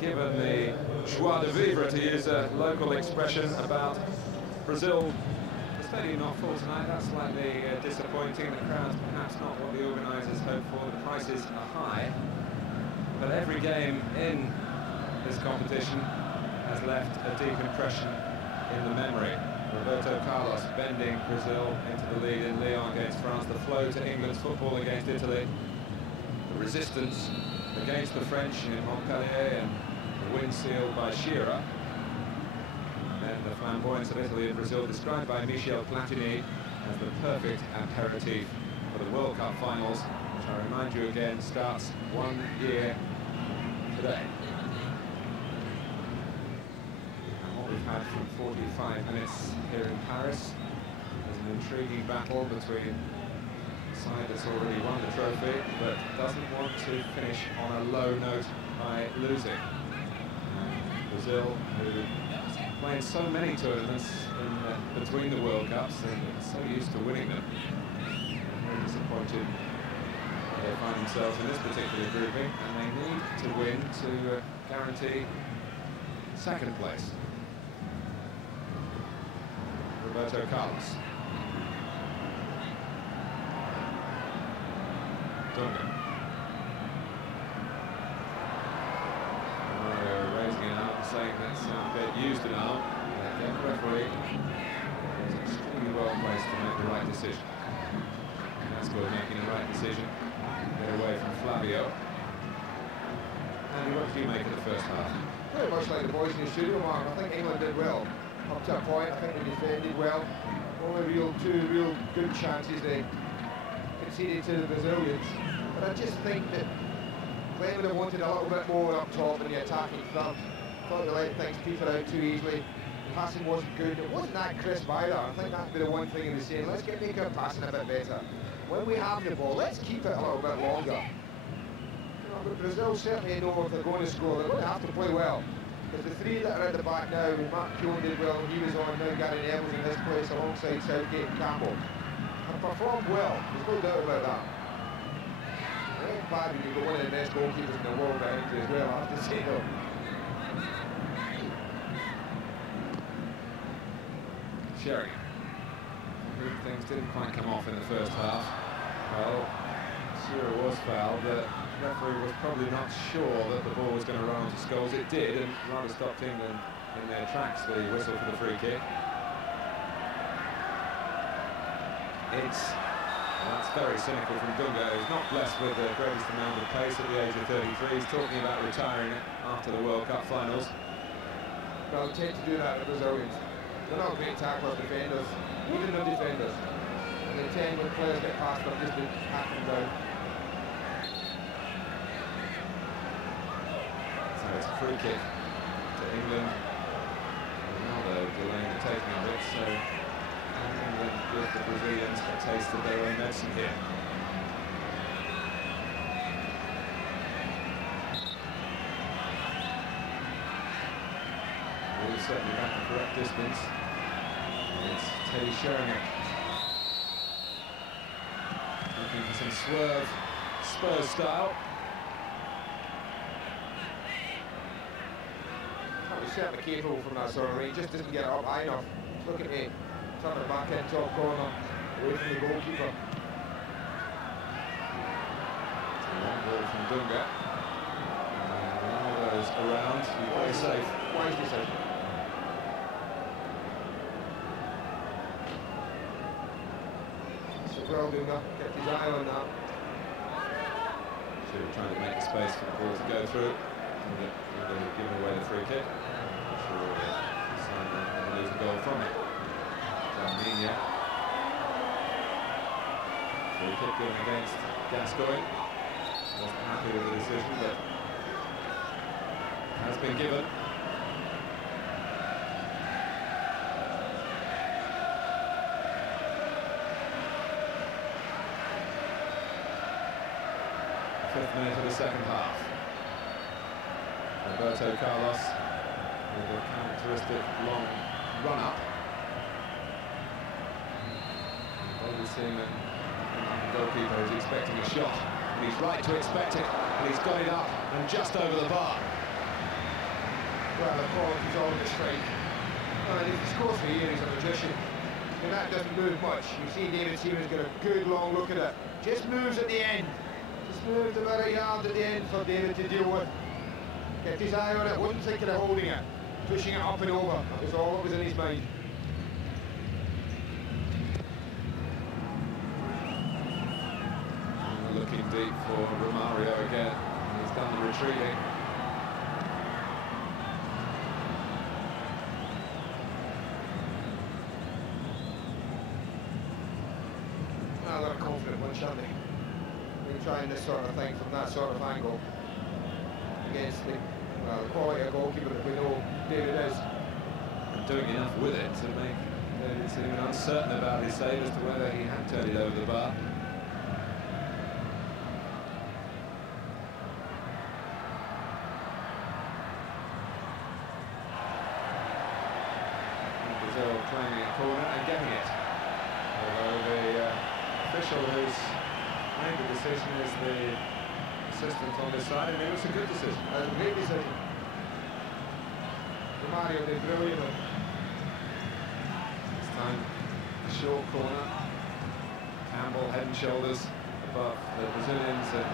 given the joie de vivre, to use a local expression, about Brazil. The stadium not full tonight, that's slightly disappointing. The crowd's perhaps not what the organisers hoped for. The prices are high, but every game in this competition has left a deep impression in the memory. Roberto Carlos bending Brazil into the lead in Lyon against France, the flow to England's football against Italy, the resistance against the French in Montpellier, and the win sealed by Shearer. And the flamboyance of Italy and Brazil, described by Michel Platini as the perfect aperitif for the World Cup finals, which I remind you again starts 1 year today. We've had from 45 minutes here in Paris. There's an intriguing battle between the side that's already won the trophy, but doesn't want to finish on a low note by losing. Brazil, who played so many tournaments in between the World Cups and so used to winning them, very disappointed they find themselves in this particular grouping, and they need to win to guarantee second place. Roberto Carlos. Dunga. Romario raising an arm, saying that Southgate used an arm. Again, the referee was extremely well placed to make the right decision. Gascoigne making the right decision. Get away from Flavio. And what did you make of the first half? Very much like the boys in the studio, Mark. I think England did well. Up to a point, I think they defended well. Only two real good chances they conceded to the Brazilians. But I just think that England would have wanted a little bit more up top in the attacking front. Thought they let things peter out too easily. The passing wasn't good. It wasn't that crisp either. I think that'd be the one thing they were saying. Let's make our passing a bit better. When we have the ball, let's keep it a little bit longer. You know, but Brazil certainly know if they're going to score, they're going to have to play well. Because the three that are at the back now, Keown did well, he was on, now Gary Neville's in this place alongside Southgate and Campbell. And performed well, there's no doubt about that. It ain't bad when you've got one of the best goalkeepers in the world behind you as well, I have to say though. Sheringham. Things didn't quite come off in the first half. Well, Shearer was fouled, but the referee was probably not sure that the ball was going to run onto Scholes. It did, and rather stopped England in their tracks, the whistle for the free kick. That's very cynical from Dunga, who's not blessed with the greatest amount of pace at the age of 33. He's talking about retiring after the World Cup finals. Well, they tend to do that, the Brazilians. They're not great tacklers, defenders, even the defenders. And they tend, when players get past them, just to pat them down. So it's a free kick to England. Ronaldo delaying the taking of it, so England give the Brazilians a taste of their own medicine here. Really certainly back the correct distance. It's Sheringham looking for some swerve, Spurs style. He's certainly capable from that sort of range, just doesn't get it up high enough. Look at me, turn it back in top corner, away from the goalkeeper. Long ball from Dunga. Ronaldo's around, he's very safe. Wisely safe. Well, Dunga kept his eye on that. Should have tried to make the space for the ball to go through. Giving away the free kick. I'm sure Seaman will lose a goal from it. Armenia. Free kick given against Gascoigne. Wasn't happy with the decision, but has been given. Fifth minute of the second half. Roberto Carlos with a characteristic long run-up. Seaman, the goalkeeper, is expecting a shot, and he's right to expect it, and he's got it up and just over the bar. Well, the quality's all in the strike. If he scores for here, he's a magician. And that doesn't move much. You see David Seaman's got a good long look at it. Just moves at the end. Just moves about a yard at the end for David to deal with. Kept his eye on it, wasn't thinking of holding it. Pushing it up and over. That was all that was in his mind. Looking deep for Romario again. He's done the retreating. Well, they're a confident bunch, aren't they? They're trying this sort of thing from that sort of angle against the quality of goalkeeper that we know David is. And doing enough with it to make David Seaman uncertain about his save as to whether he had turned it over the bar. Claiming a corner and getting it. Although the official who's made the decision is the assistant on this side, and it was a good decision. A great decision. Romario did brilliantly. This time, a short corner. Campbell head and shoulders above the Brazilians, and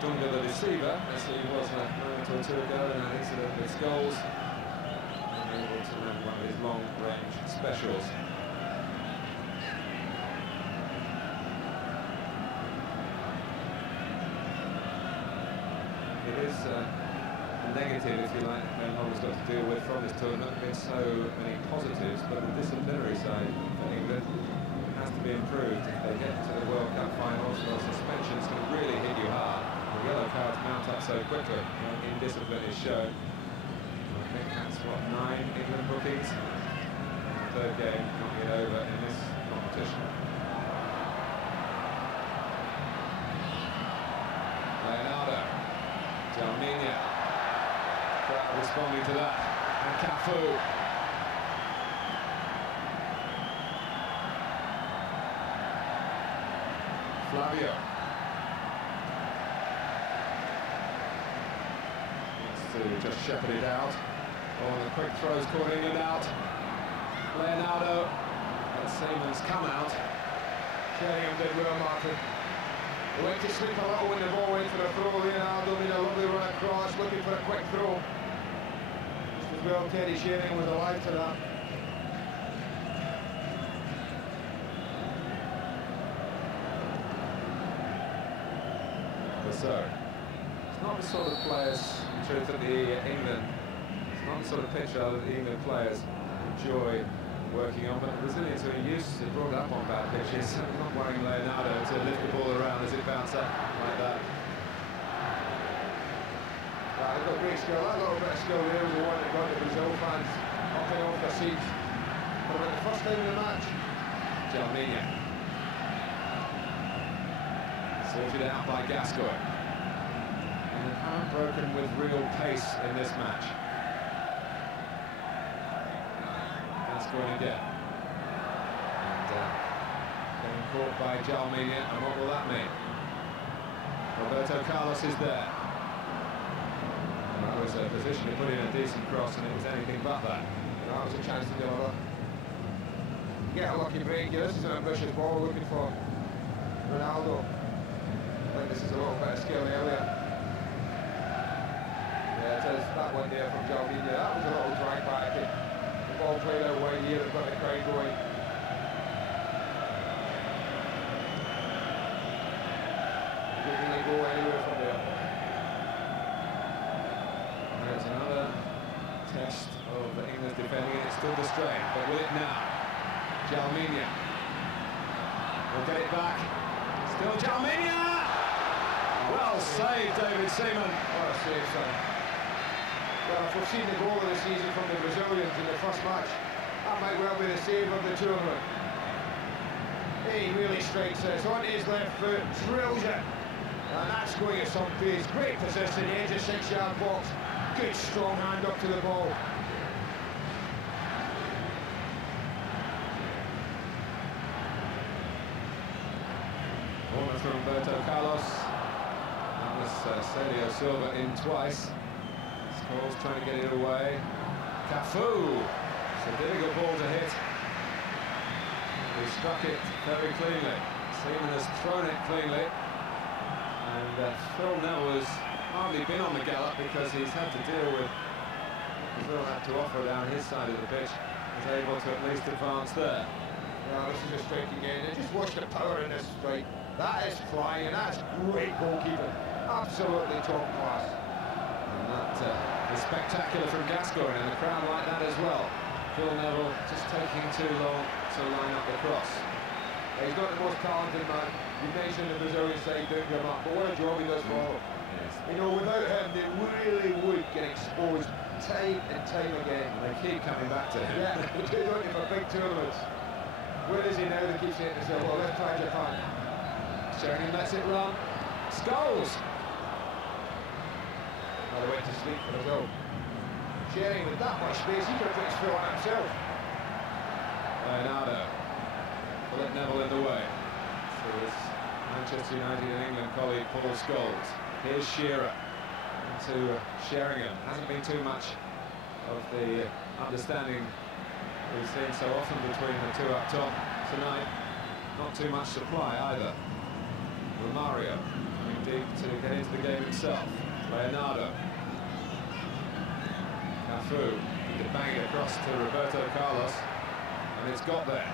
Dunga the deceiver, as he was a moment or two ago in that incident with Scholes. Able to land one of his long-range specials. It is a negative, if you like, that Ronaldo's got to deal with from this tournament. There's so many positives, but the disciplinary side for England has to be improved if they get to the World Cup finals. Well, suspensions can really hit you hard. The yellow cards mount up so quickly when indiscipline is shown. I think that's what, 9 England bookings. The third game not yet over in this competition. Leonardo, Jalminia, crowd responding to that, and Cafu. Flavio. Wants to just shepherd it out. Oh, the quick throws caught in and out. Leonardo, but Seaman's come out. Sheringham did well, Martin. He went to sleep a little when the ball went for a throw. Leonardo made a lovely run across, looking for a quick throw. Just as well, Teddy Sheringham was alive to that. So, it's not the sort of players, in truth, that the England. Not the sort of pitch that the England players enjoy working on, but the Brazilians who are used to brought up on bad pitches, not worrying Leonardo to lift the ball around as it bounced up like that. They've got great skill. That little bit of skill there was the one that got the Brazil fans up and off their seats. For about the first time in the match. Jalminia. Sorted out by Gascoigne. And unbroken with real pace in this match. Gascoigne again. And getting caught by Jalminia, and what will that mean? Roberto Carlos is there. And that was a position to put in a decent cross, and it was anything but that. That was a chance to deliver. Get a lucky break here. This is an ambitious ball looking for Ronaldo. I think this is a little bit of skill earlier. Yeah, it is that one there from Jalminia. That was a little drag back. The ball played out wide here. They've got the crowd going. You can really go anywhere from there. There's another test of England's defending, and it stood the strain. But with it now, Jalminia will get it back. Still Jalminia! Well saved, David Seaman. What a save, son. Well, if we've seen the goal of the season from the Brazilians in the first match, that might well be the save of the tournament. He really strikes it. It's onto his left foot, drills it. And that's going at some pace. Great position, the edge of 6-yard box. Good strong hand up to the ball. Corner from Roberto Carlos. That was Celio Silva in twice. Scholes trying to get it away. Cafu. It's a difficult ball to hit. He struck it very cleanly. Seaman has thrown it cleanly. And Phil Neville has hardly been on the gallop because he's had to deal with Phil had to offer down his side of the pitch. He's able to at least advance there. Yeah, this is a strike again. And just watch the power in this strike. That is flying. That's great goalkeeping. Absolutely top class. And that is spectacular from Gascoigne, and the crowd like that as well. Phil Neville just taking too long to line up the cross. He's not the most talented man. You mentioned the Brazilian side, Dunga, but what a job he does for them. Yes. You know, without him, they really would get exposed time and time again. And they keep coming back to him. Yeah, they do, don't they, for big tournaments. Where is he now? They keep saying to themselves, well, let's try Japan. Sheringham lets it run. Scholes! Well, they went to sleep for his own. Sheringham with that much space, he could have put his foot on himself. Leonardo. Philip Neville in the way. So it's Manchester United and England colleague Paul Scholes. Here's Shearer into Sheringham. Hasn't been too much of the understanding we've seen so often between the two up top tonight. Not too much supply either. Romario coming deep to get into the game himself. Leonardo. Cafu. He could bang it across to Roberto Carlos, and it's got there.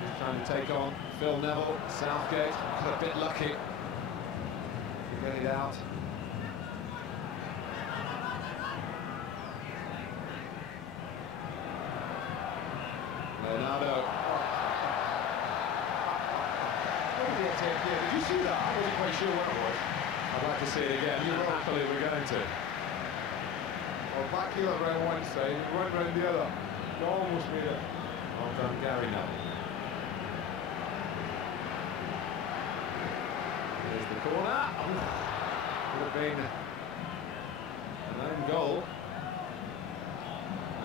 He's trying to take on Phil Neville. Southgate got a bit lucky to get it out. Leonardo. Did you see that? I wasn't quite sure what it was. I'd like to see it again. Happily we're going to. Well, back heel around one side, went round the other. He almost made it. Well done, Gary Neville. Here's the corner. Would have been an own goal,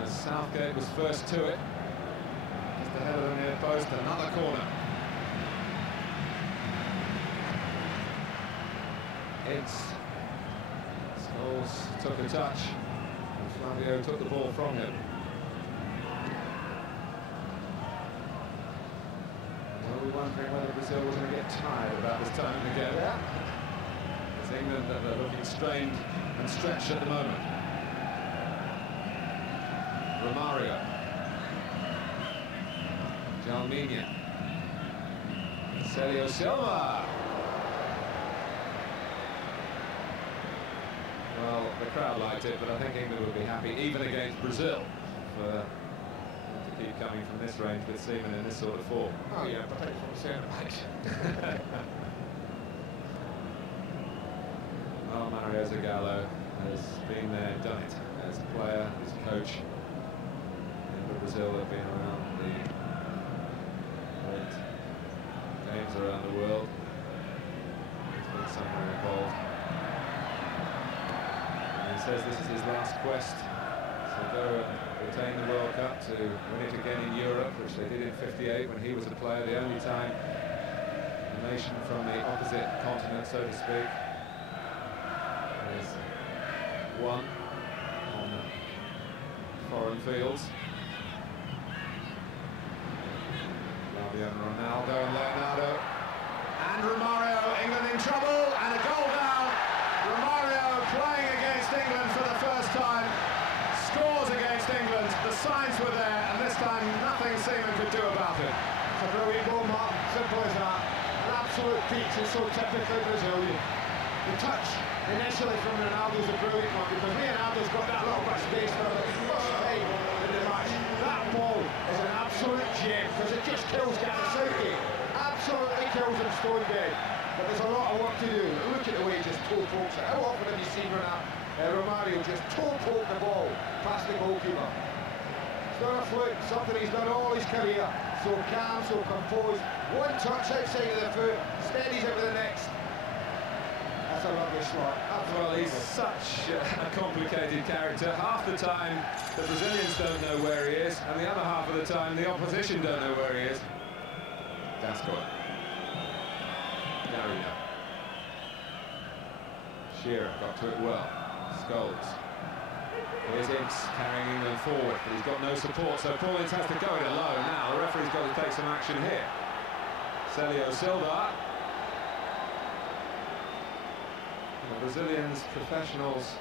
as Southgate was first to it. Just ahead of the near post, another corner. Ince. Scholes took a touch, and Flavio took the ball from him. Well, we're wondering whether Brazil was going to get tired about this time again. Yeah. It's England that are looking strained and stretched at the moment. Romario. Jalminia. Celio Silva. Well, the crowd liked it, but I think England would be happy, even against Brazil, for them to keep coming from this range with Seaman in this sort of form. Oh yeah, but from the centre-backs. Well, Mario Zagallo has been there, done it, as a player, as a coach. And Brazil have been around the great games around the world. He's been somewhere involved. He says this is his last quest to go and retain the World Cup, to win it again in Europe, which they did in '58 when he was a player, the only time a nation from the opposite continent, so to speak, has won on foreign fields. Flavio and Ronaldo and Leonardo. And Romario, England in trouble, and a goal down. Romario playing against England for the first time, scores against England. The signs were there, and this time nothing Seaman could do about it. It's a brilliant goal, Mark. Simple as that. An absolute peach is so typically Brazilian. The touch initially from Ronaldo is a brilliant one, because Leonardo's got that little bit of space for the first time in the match. That ball is an absolute gem, because it just kills Gascoigne. Absolutely kills him stone dead. But there's a lot of work to do. Look at the way he just toe pokes it. How often have you seen Romario just toe poke the ball past the goalkeeper? It's not a fluke, something he's done all his career. So calm, so composed. One touch outside of the foot, steadies it with the next. That's a lovely shot. Well, he's such a complicated character. Half the time, the Brazilians don't know where he is, and the other half of the time, the opposition don't know where he is. Gascoigne. Shearer got to it well. Scholes. Here's Ince carrying them forward, but he's got no support, so Paul Ince has to go it alone. Now the referee's got to take some action here. Celio Silva. The Brazilians, professionals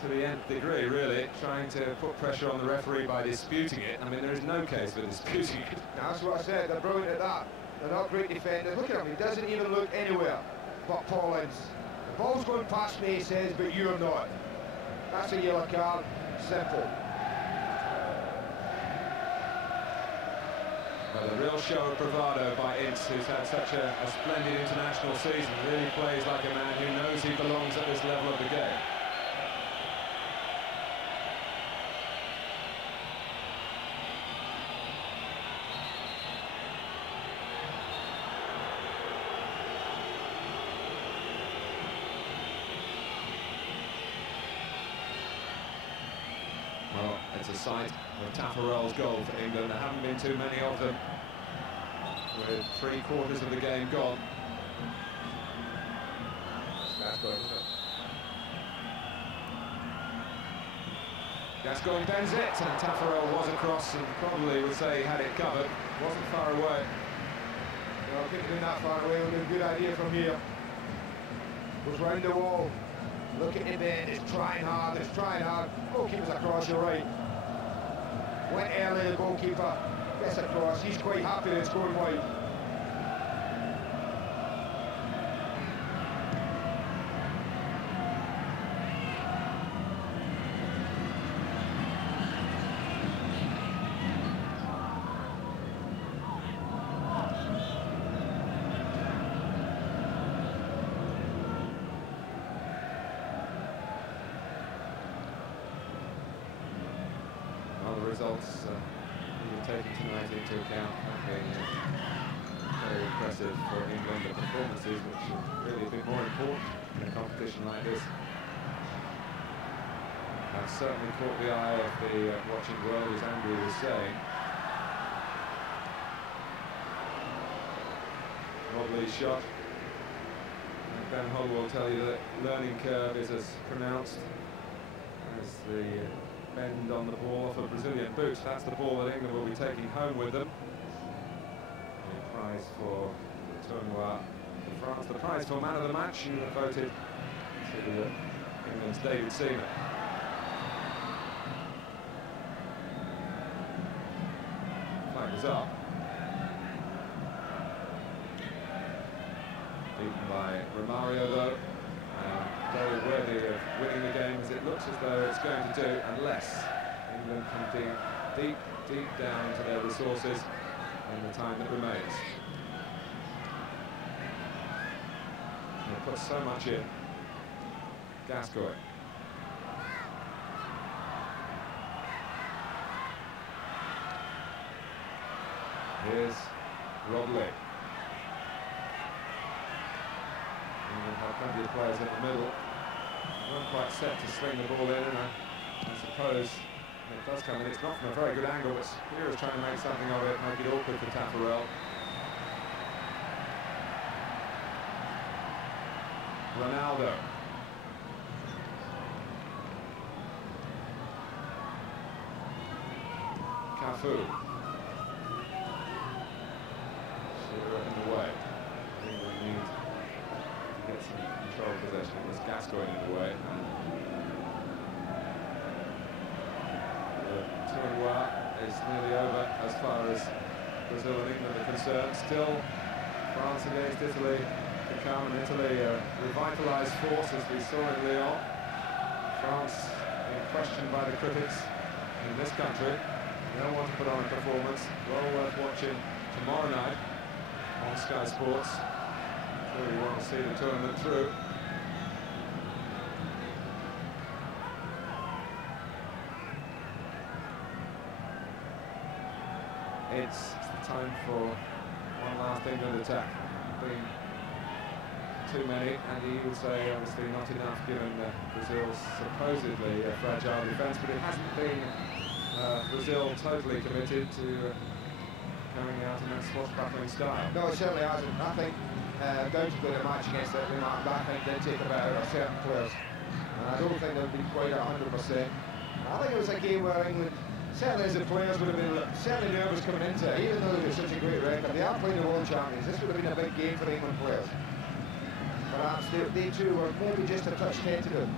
to the nth degree, really, trying to put pressure on the referee by disputing it. I mean, there is no case for disputing it. That's what I said, they're brilliant at that. They're not great defenders. Look at him, he doesn't even look anywhere but Paul Ince. The ball's going past me, he says, but you're not. That's a yellow card, simple. Well, a real show of bravado by Ince, who's had such a splendid international season. Really plays like a man who knows he belongs at this level of the game. Well, it's a sight of Taffarel's goal for England. There haven't been too many of them, with 3/4 of the game gone. Gascoigne bends it, and Taffarel was across and probably would say he had it covered. Wasn't far away. No, I couldn't have been that far away. It would have been a good idea from here. Goes round the wall. Look at him in, it's trying hard, it's trying hard. Goalkeeper's across, you're right. Went early, the goalkeeper gets across. He's quite happy that it's going wide. Results taken tonight into account, have been very impressive for England. The performances, which have really been more important in a competition like this, have certainly caught the eye of the watching world, as Andrew was saying. Wobbly shot. And Ben Hoddle will tell you that learning curve is as pronounced as the bend on the ball off a Brazilian boot. That's the ball that England will be taking home with them. The prize for the Tournoi de France, the prize for man of the match, you have voted to England's David Seaman. Flag is up. Beaten by Romario though. Very worthy of winning the game, as it looks as though it's going to do, unless England can dig deep down into their resources in the time that remains. They put so much in. Gascoigne. Here's Roberto. England have plenty of players in the middle. Not quite set to sling the ball in, and I suppose it does come in. It's not from a very good angle, but Shearer is trying to make something of it, make it awkward for Taffarel. Ronaldo. Cafu. Shearer in the way. England need to get some control of possession. There's Gascoigne in the way. The tournoi is nearly over as far as Brazil and England are concerned. Still, France against Italy to come, and Italy a revitalised force, as we saw in Lyon. France being questioned by the critics in this country. They don't want to put on a performance. Well worth watching tomorrow night on Sky Sports. I'm sure you want to see the tournament through. It's time for one last England attack. Been too many, and he would say obviously not enough given Brazil's supposedly fragile defence, but it hasn't been Brazil totally committed to coming out in that swashbuckling style. No, it certainly hasn't. I think down to the match against Leonardo, I think they take about certain players. I don't think they'll be quite 100%. I think it was a game where England, certainly as the players, would have been certainly nervous coming into it, even though they have such a great record. They are playing the world champions. This would have been a big game for England players. Perhaps they too were maybe just a touch tentative.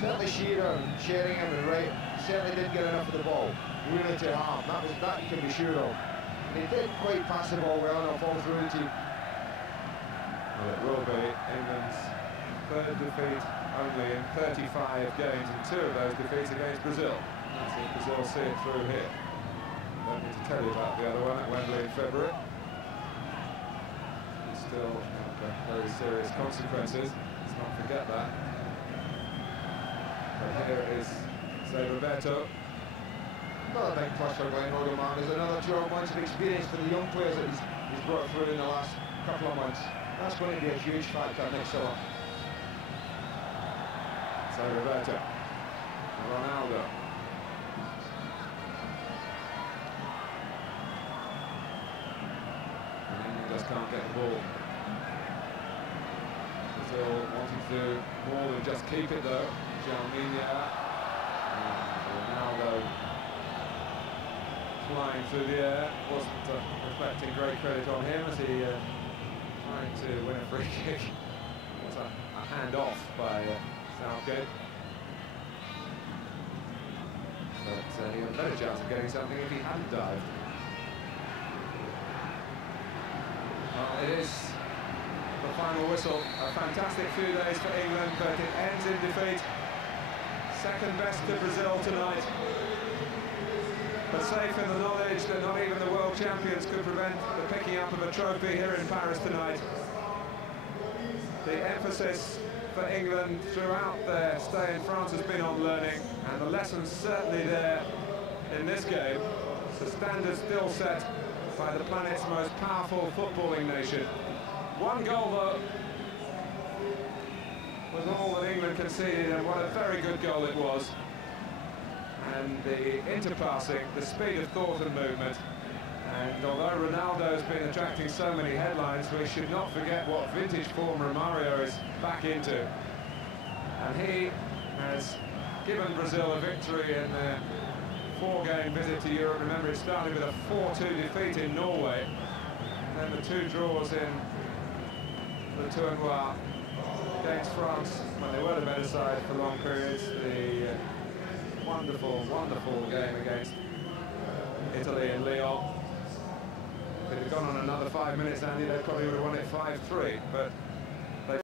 Certainly Shearer and Sheringham and Wright certainly didn't get enough of the ball, really to harm. That you can be sure of. They didn't quite pass the ball well enough all through the team. Well, it will be England's third defeat only in 35 games, and 2 of those defeats against Brazil. Let's see if Brazil see it through here. Don't need to tell you about the other one at Wembley in February. It's still very serious consequences. Let's not forget that. But here is, say, Roberto. Another big plus for Glenn Hoddle, man. There's another 12 months of experience for the young players that he's brought through in the last couple of months. That's going to be a huge factor next summer. So Roberto, Ronaldo. And he just can't get the ball. Brazil wanting to do more than just keep it though. Ronaldo flying through the air, wasn't reflecting great credit on him as he trying to win a free kick. It was a hand-off by Southgate. But he had a better chance of getting something if he hadn't dived. Well, it is the final whistle. A fantastic few days for England, but it ends in defeat. Second best to Brazil tonight. But safe in the knowledge that not even the world champions could prevent the picking up of a trophy here in Paris tonight. The emphasis for England throughout their stay in France has been on learning, and the lesson's certainly there in this game. The standard still set by the planet's most powerful footballing nation. One goal, though, was all that England conceded, and what a very good goal it was. And the interpassing, the speed of thought and movement. And although Ronaldo's been attracting so many headlines, we should not forget what vintage form Romario is back into. And he has given Brazil a victory in their 4-game visit to Europe. Remember, it started with a 4-2 defeat in Norway, and then the 2 draws in the Tournoi against France when they were the better side for long periods. The wonderful, wonderful game against Italy in Lyon. If it had gone on another 5 minutes, Andy, they probably would have won it 5-3. But